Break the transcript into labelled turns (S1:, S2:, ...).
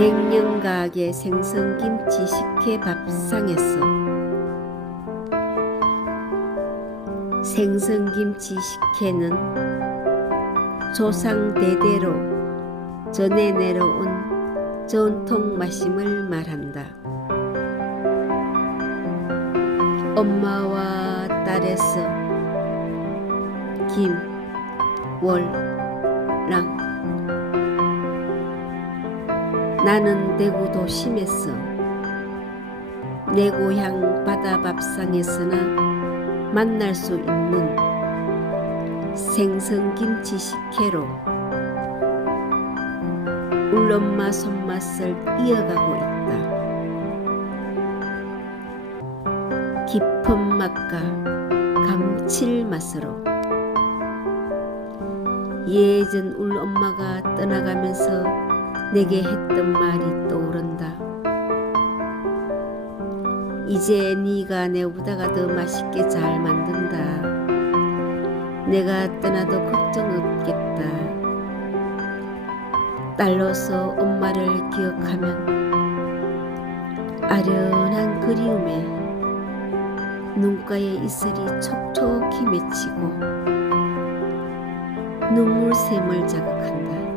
S1: 백년가게 생선김치 식혜 밥상에서 생선김치 식혜는 조상 대대로 전해 내려온 전통 맛임을 말한다. 엄마와 딸에서 김, 월, 랑 나는 대구 도심에서 내 고향 바다 밥상에서나 만날 수 있는 생선김치 식혜로 울엄마 손맛을 이어가고 있다. 깊은 맛과 감칠맛으로 예전 울 엄마가 떠나가면서 내게 했던 말이 떠오른다. 이제 네가 내보다가 더 맛있게 잘 만든다. 내가 떠나도 걱정 없겠다. 딸로서 엄마를 기억하면 아련한 그리움에 눈가에 이슬이 촉촉히 맺히고 눈물샘을 자극한다.